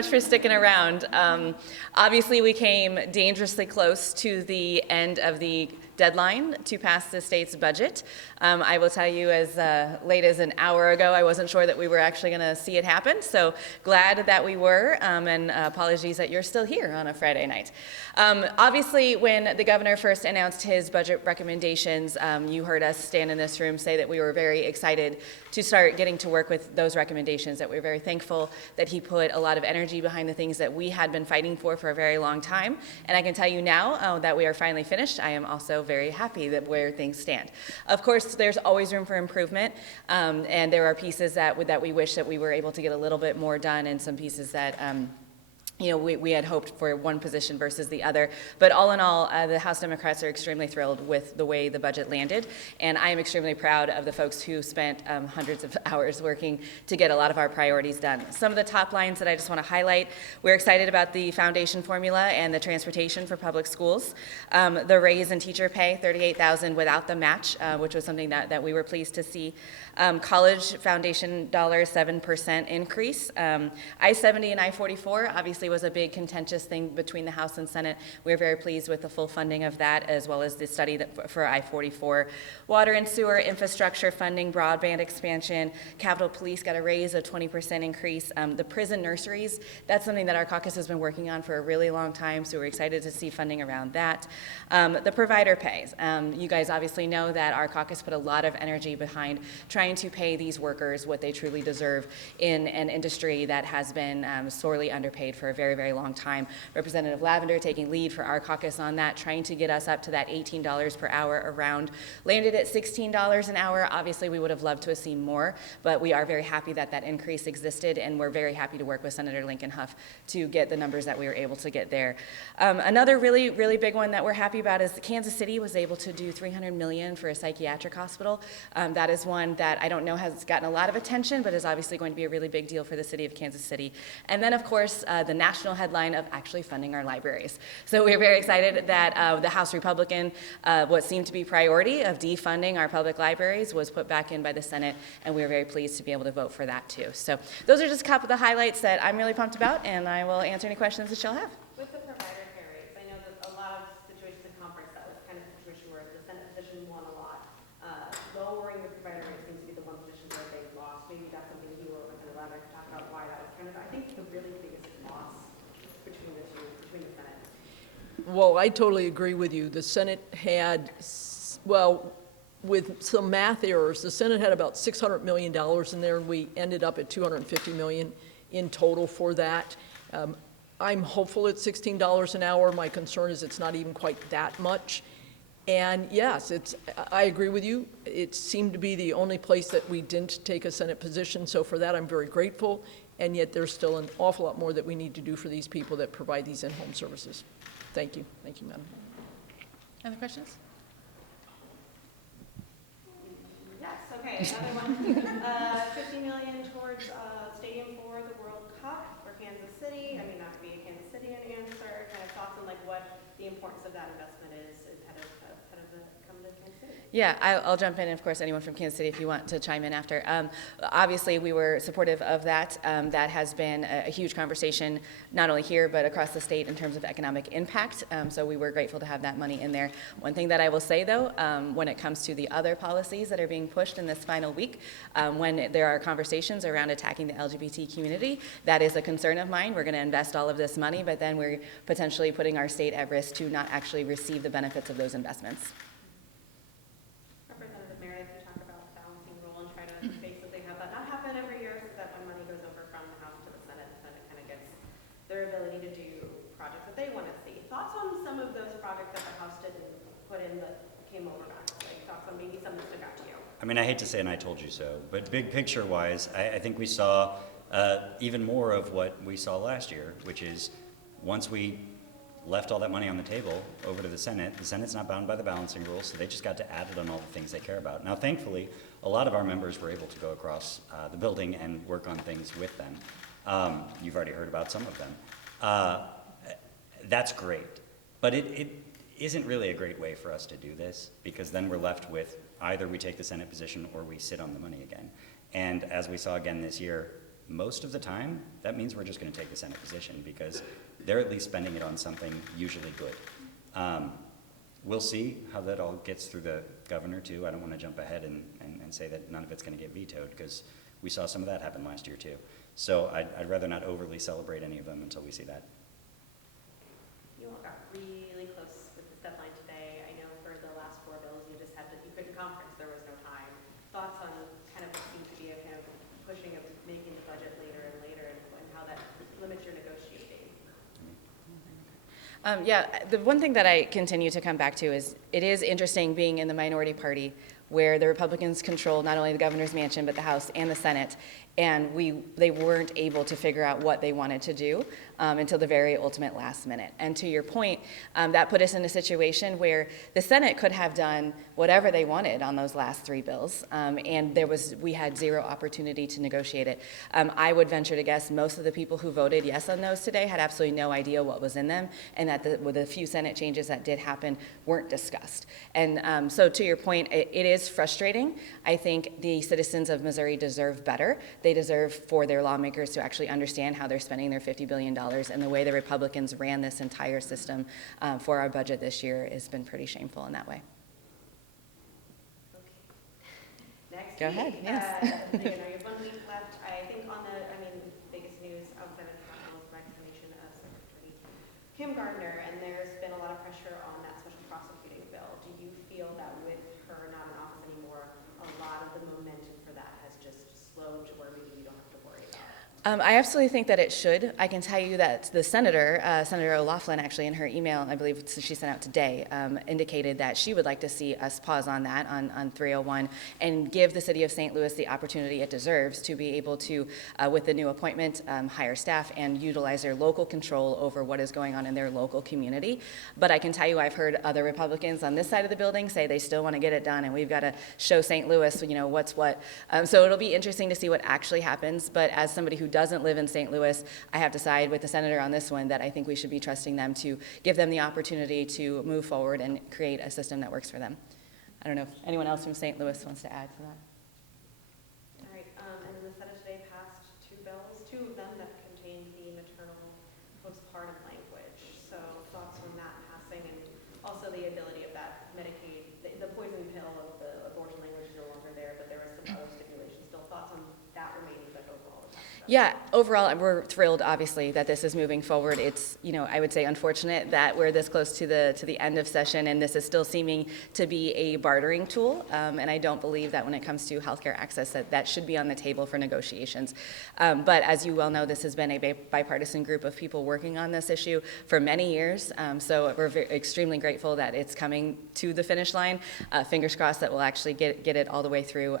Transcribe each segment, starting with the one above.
much for sticking around. Obviously, we came dangerously close to the end of the deadline to pass the state's budget. I will tell you, as late as an hour ago, I wasn't sure that we were actually going to see it happen, so glad that we were, and apologies that you're still here on a Friday night. Obviously, when the governor first announced his budget recommendations, you heard us stand in this room say that we were very excited to start getting to work with those recommendations, that we're very thankful that he put a lot of energy behind the things that we had been fighting for a very long time. And I can tell you now that we are finally finished. I am also very happy that where things stand. Of course, there's always room for improvement, and there are pieces that we wish that we were able to get a little bit more done, and some pieces that we had hoped for one position versus the other. But all in all, the House Democrats are extremely thrilled with the way the budget landed. And I am extremely proud of the folks who spent hundreds of hours working to get a lot of our priorities done. Some of the top lines that I just want to highlight: we're excited about the foundation formula and the transportation for public schools. The raise in teacher pay, $38,000 without the match, which was something that we were pleased to see. College foundation dollars, 7% increase. I-70 and I-44 obviously was a big contentious thing between the House and Senate. We're very pleased with the full funding of that, as well as the study for I-44. Water and sewer infrastructure funding, broadband expansion. Capitol Police got a raise, a 20% increase. The prison nurseries, that's something that our caucus has been working on for a really long time, so we're excited to see funding around that. The provider pays. You guys obviously know that our caucus put a lot of energy behind trying to pay these workers what they truly deserve in an industry that has been sorely underpaid for a very, very long time. Representative Lavender taking lead for our caucus on that, trying to get us up to that $18 per hour around. Landed at $16 an hour. Obviously, we would have loved to have seen more, but we are very happy that that increase existed, and we're very happy to work with Senator Lincoln Huff to get the numbers that we were able to get there. Another really, really big one that we're happy about is Kansas City was able to do $300 million for a psychiatric hospital. That is one that I don't know has gotten a lot of attention, but is obviously going to be a really big deal for the city of Kansas City. And then, of course, the national headline of actually funding our libraries. So we're very excited that the House Republican, what seemed to be priority of defunding our public libraries, was put back in by the Senate, and we're very pleased to be able to vote for that too. So those are just a couple of the highlights that I'm really pumped about, and I will answer any questions that y'all have. With the provider pay rates, I know that a lot of situations in conference, that was kind of a situation where the Senate position won a lot. Lowering the provider rate seems to be the one position where they've lost. Maybe that's something you or Representative Lavender could talk about why that was kind of, I think, the really biggest loss between the two, between the Senate. Well, I totally agree with you. The Senate had, well, with some math errors, the Senate had about $600 million in there, and we ended up at $250 million in total for that. I'm hopeful it's $16 an hour. My concern is it's not even quite that much. And yes, I agree with you. It seemed to be the only place that we didn't take a Senate position, so for that I'm very grateful. And yet there's still an awful lot more that we need to do for these people that provide these in-home services. Thank you. Thank you, Madam. Other questions? Yes, okay, another one. $50 million towards stadium for the World Cup for Kansas City. I mean, that could be a Kansas City answer. Kind of thoughts on like what the importance of that investment is ahead of the coming to Kansas City. Yeah, I'll jump in, and of course, anyone from Kansas City if you want to chime in after. Obviously, we were supportive of that. That has been a huge conversation, not only here, but across the state in terms of economic impact. So we were grateful to have that money in there. One thing that I will say, though, when it comes to the other policies that are being pushed in this final week, when there are conversations around attacking the LGBT community, that is a concern of mine. We're going to invest all of this money, but then we're potentially putting our state at risk to not actually receive the benefits of those investments. Their ability to do projects that they want to see. Thoughts on some of those projects that the House didn't put in that came over back? Like thoughts on maybe some that stuck out to you? I mean, I hate to say, and I told you so, but big picture wise, I think we saw even more of what we saw last year, which is once we left all that money on the table over to the Senate's not bound by the balancing rules, so they just got to add it on all the things they care about. Now, thankfully, a lot of our members were able to go across the building and work on things with them. You've already heard about some of them. That's great, but it isn't really a great way for us to do this, because then we're left with either we take the Senate position or we sit on the money again. And as we saw again this year, most of the time, that means we're just gonna take the Senate position, because they're at least spending it on something usually good. We'll see how that all gets through the governor too. I don't wanna jump ahead and say that none of it's gonna get vetoed, because we saw some of that happen last year too. So I'd rather not overly celebrate any of them until we see that. You all got really close with this deadline today. I know for the last 4 bills, you just had to, you couldn't conference, there was no time. Thoughts on kind of what seems to be a kind of pushing of making the budget later and later, and how that limits your negotiating? Yeah, the one thing that I continue to come back to is it is interesting being in the minority party where the Republicans control not only the governor's mansion, but the House and the Senate, and they weren't able to figure out what they wanted to do until the very ultimate last minute. And to your point, that put us in a situation where the Senate could have done whatever they wanted on those last 3 bills, and we had zero opportunity to negotiate it. I would venture to guess most of the people who voted yes on those today had absolutely no idea what was in them, and that with the few Senate changes that did happen weren't discussed. And so to your point, it is frustrating. I think the citizens of Missouri deserve better. They deserve for their lawmakers to actually understand how they're spending their $50 billion, and the way the Republicans ran this entire system for our budget this year has been pretty shameful in that way. Okay. Next Go week, ahead, yes. you have 1 week left. I think biggest news outside of the Capitol is the resignation of Secretary Kim Gardner, and there's been a lot of pressure on that special prosecuting bill. Do you feel that with her not in office anymore, a lot of the momentum for that has just slowed to where maybe you don't have to worry about it? I absolutely think that it should. I can tell you that the Senator O'Laughlin, actually, in her email, I believe she sent out today, indicated that she would like to see us pause on that, on 301, and give the city of St. Louis the opportunity it deserves to be able to, with the new appointment, hire staff and utilize their local control over what is going on in their local community. But I can tell you I've heard other Republicans on this side of the building say they still want to get it done, and we've got to show St. Louis, what's what. So it'll be interesting to see what actually happens, but as somebody who doesn't live in St. Louis, I have to side with the senator on this one, that I think we should be trusting them to give them the opportunity to move forward and create a system that works for them. I don't know if anyone else from St. Louis wants to add to that. All right, and then the Senate today passed 2 bills, 2 of them that contain the maternal postpartum language. So thoughts on that passing, and also the ability of that Medicaid, the poison pill of the abortion language is no longer there, but there is some other stipulations still. Thoughts on that remaining, but overall? Yeah, overall, we're thrilled, obviously, that this is moving forward. It's, I would say unfortunate that we're this close to the end of session, and this is still seeming to be a bartering tool, and I don't believe that when it comes to healthcare access that should be on the table for negotiations. But as you well know, this has been a bipartisan group of people working on this issue for many years, so we're extremely grateful that it's coming to the finish line. Fingers crossed that we'll actually get it all the way through.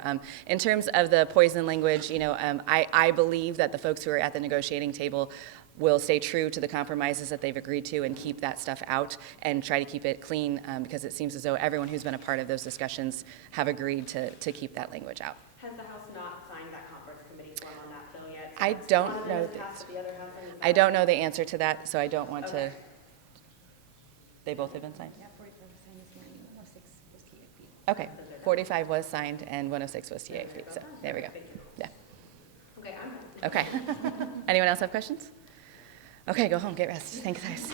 In terms of the poison language, I believe that the folks who are at the negotiating table will stay true to the compromises that they've agreed to and keep that stuff out and try to keep it clean, because it seems as though everyone who's been a part of those discussions have agreed to keep that language out. Has the House not signed that conference committee form on that bill yet? I don't know. I don't know the answer to that, so I don't want to. They both have been signed? Yeah, 45 was signed this morning, 106 was TAP. Okay, 45 was signed and 106 was TA feet, so there we go. Yeah. Okay, I'm done. Okay. Anyone else have questions? Okay, go home, get rest. Thanks, guys.